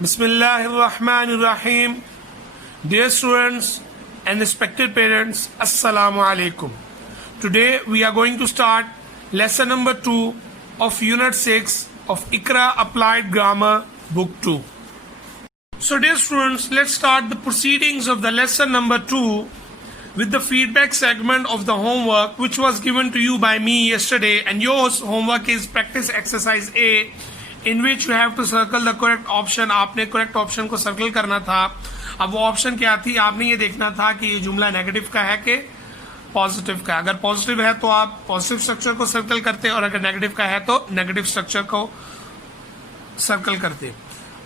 Bismillahirrahmanirrahim. Dear students and respected parents, Assalamu alaikum. Today we are going to start lesson number 2 of Unit 6 of Iqra Applied Grammar Book 2. So dear students, let's start the proceedings of the lesson number 2 with the feedback segment of the homework which was given to you by me yesterday, and your homework is practice exercise A, in which you have to circle the correct option. आपने correct option को circle करना था. अब वो option क्या थी, आपने ये देखना था कि ये जुमला नेगेटिव का है कि पॉजिटिव का. अगर पॉजिटिव है तो आप पॉजिटिव स्ट्रक्चर को सर्कल करते, और अगर नेगेटिव का है तो नेगेटिव स्ट्रक्चर को सर्कल करते.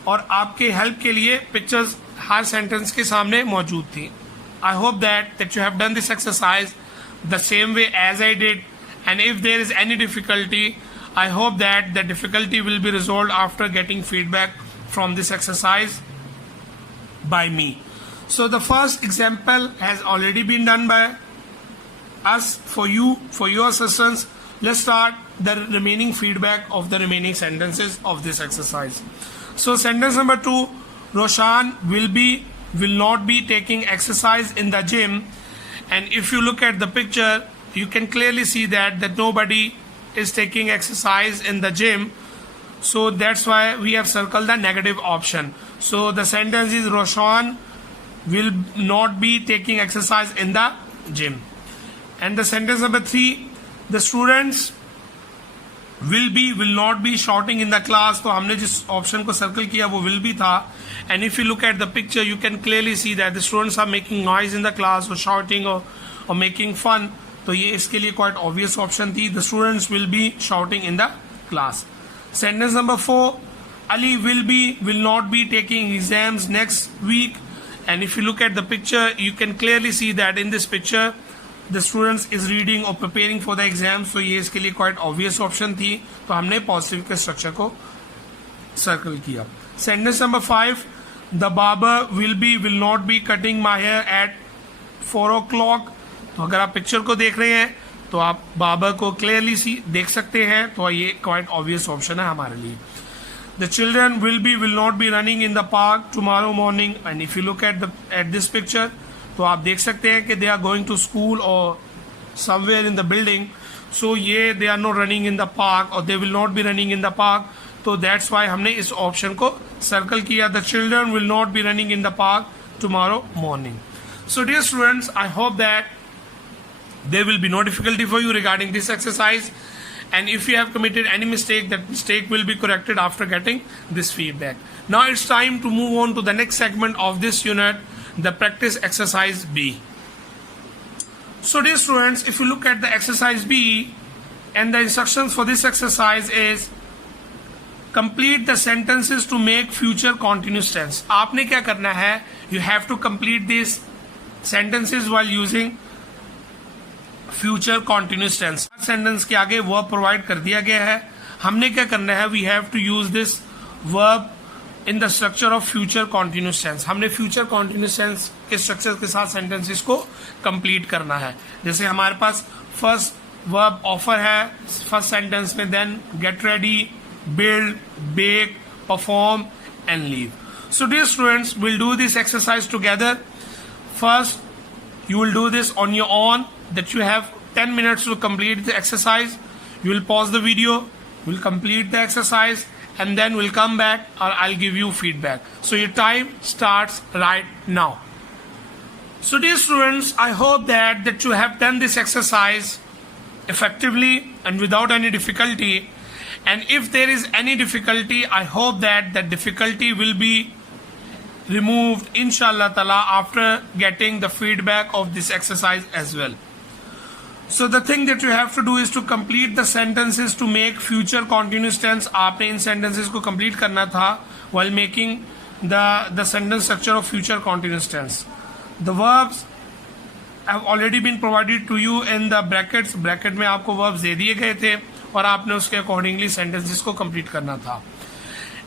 और आपके हेल्प के लिए पिक्चर्स हर सेंटेंस के सामने मौजूद थी. I hope that you have done this exercise the same way as I did, and if there is any difficulty, I hope that the difficulty will be resolved after getting feedback from this exercise by me. So the first example has already been done by us for you, for your assistance. Let's start the remaining feedback of the remaining sentences of this exercise. So sentence number 2, Roshan will not be taking exercise in the gym. And if you look at the picture, you can clearly see that nobody is taking exercise in the gym. So that's why we have circled the negative option. So the sentence is Roshan will not be taking exercise in the gym. And the sentence number 3, the students will not be shouting in the class. तो हमने जिस option को circle किया वो will be था. And if you look at the picture, you can clearly see that the students are making noise in the class, or shouting or making fun. तो ये इसके लिए quite obvious option थी. The students will be shouting in the class. Sentence number 4, Ali will not be taking exams next week. And if you look at the picture, you can clearly see that in this picture the students is reading or preparing for the exam. So ये इसके लिए quite obvious option थी. तो हमने positive के structure को circle किया. Sentence number 5, the barber will not be cutting my hair at 4 o'clock. तो अगर आप पिक्चर को देख रहे हैं तो आप बाबर को क्लियरली देख सकते हैं. तो ये क्वाइट ऑब्वियस ऑप्शन है हमारे लिए. The children will not be running in the park tomorrow morning. And if you look at this picture, तो आप देख सकते हैं कि they are going to school or somewhere in the building. So ये they are not running in the park, or they will not be running in the park. तो that's why हमने इस ऑप्शन को सर्कल किया. The children will not be running in the park tomorrow morning. So dear students, I hope that there will be no difficulty for you regarding this exercise, and if you have committed any mistake, that mistake will be corrected after getting this feedback. Now it's time to move on to the next segment of this unit, the practice exercise B. So dear students, if you look at the exercise B, and the instructions for this exercise is complete the sentences to make future continuous tense. आपने क्या करना है, you have to complete these sentences while using future continuous tense. Sentence के आगे verb provide कर दिया गया है. हमने क्या करना है, we have to use this verb in the structure of future continuous tense. हमने फ्यूचर कॉन्टिन्यूस टेंस के स्ट्रक्चर के साथ सेंटेंसेस को कंप्लीट करना है. जैसे हमारे पास फर्स्ट वर्ब ऑफर है फर्स्ट सेंटेंस में, then get ready, build, bake, perform and leave. So dear students, will do this exercise together. First, you will do this on your own, that you have 10 minutes to complete the exercise. You will pause the video, will complete the exercise, and then we'll come back, or I'll give you feedback. So your time starts right now. So dear students, I hope that you have done this exercise effectively and without any difficulty. And if there is any difficulty, I hope that the difficulty will be removed inshallah ta'ala after getting the feedback of this exercise as well. So the thing that you have to do is to complete the sentences to make future continuous tense. आपने इन sentences को complete करना था while making the sentence structure of future continuous tense. The verbs have already been provided to you in the brackets. Bracket में आपको verbs दे दिए गए थे और आपने उसके accordingly sentences को complete करना था.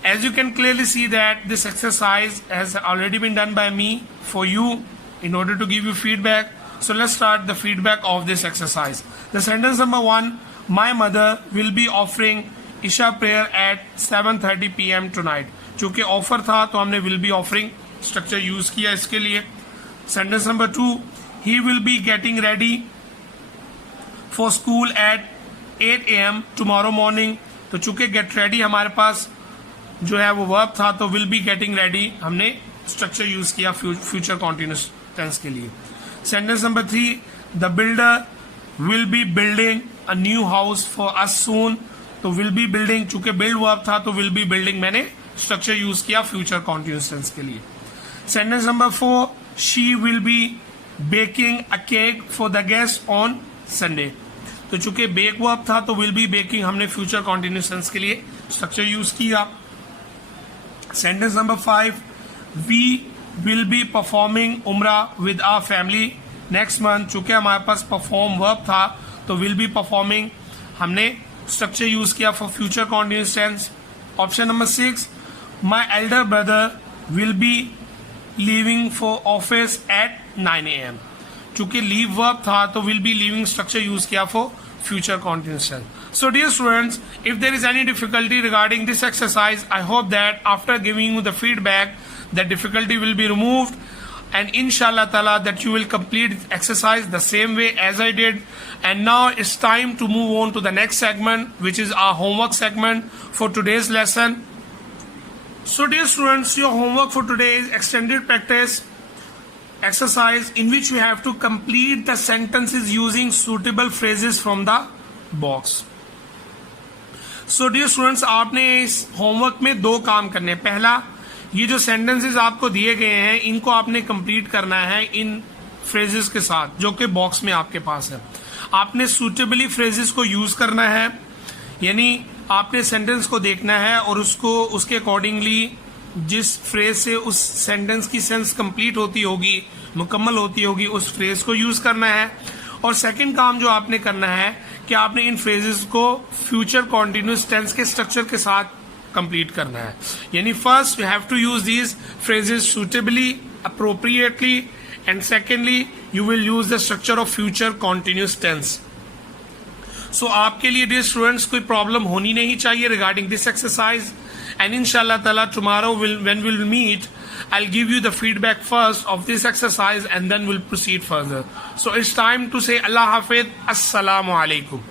As you can clearly see that this exercise has already been done by me for you in order to give you feedback. So let's start the feedback of this exercise. The sentence number 1, my mother will be offering Isha prayer at 7:30 p.m. tonight. चूंकि offer था तो हमने will be offering structure use किया इसके लिए. Sentence number 2, he will be getting ready for school eight 8 AM tomorrow morning. तो चूंकि get ready हमारे पास जो है वो वर्ब था तो विल बी गेटिंग रेडी हमने स्ट्रक्चर यूज किया फ्यूचर कॉन्टिन्यूस टेंस के लिए. Sentence number 3, the builder will be building a new house for us soon. तो विल बी बिल्डिंग, चूंकि बिल्ड वर्ब था तो विल बी बिल्डिंग मैंने स्ट्रक्चर यूज किया फ्यूचर कॉन्टिन्यूस टेंस के लिए. Sentence number 4, she will be baking a cake for the guest on Sunday. तो चूंकि बेक वर्ब था तो विल बी बेकिंग हमने फ्यूचर कॉन्टिन्यूस टेंस के लिए स्ट्रक्चर यूज किया. Sentence number 5, we will be performing उमरा with our family next month. चूंकि हमारे पास परफॉर्म वर्ब था तो विल बी परफॉर्मिंग हमने स्ट्रक्चर यूज किया for future continuous tense. Option number 6, my elder brother will be leaving for office at 9 AM. चूंकि leave verb था तो will be leaving structure use किया for future continuous tense. So dear students, if there is any difficulty regarding this exercise, I hope that after giving you the feedback, that difficulty will be removed, and inshallah ta'ala that you will complete the exercise the same way as I did. And now it's time to move on to the next segment, which is our homework segment for today's lesson. So dear students, your homework for today is extended practice exercise in which you have to complete the sentences using suitable phrases from the box. So dear students, आपने इस homework में 2 काम करने हैं. पहला, ये जो sentences आपको दिए गए हैं इनको आपने कंप्लीट करना है इन फ्रेजेस के साथ जो कि बॉक्स में आपके पास है. आपने सुटेबली फ्रेजेस को यूज करना है, यानी आपने सेंटेंस को देखना है और उसको उसके अकॉर्डिंगली जिस फ्रेज से उस सेंटेंस की सेंस कंप्लीट होती होगी, मुकम्मल होती होगी, उस फ्रेज को यूज करना है. और सेकंड काम जो आपने करना है कि आपने इन फ्रेजेस को फ्यूचर कॉन्टिन्यूस टेंस के स्ट्रक्चर के साथ कंप्लीट करना है. यानी first you have to use these phrases suitably, appropriately, and secondly you will use the structure of future continuous tense. So आपके लिए डियर स्टूडेंट्स कोई प्रॉब्लम होनी नहीं चाहिए regarding this exercise. And inshallah ta'ala tomorrow when we'll meet, I'll give you the feedback first of this exercise and then we'll proceed further. So it's time to say Allah Hafiz, Assalamu Alaikum.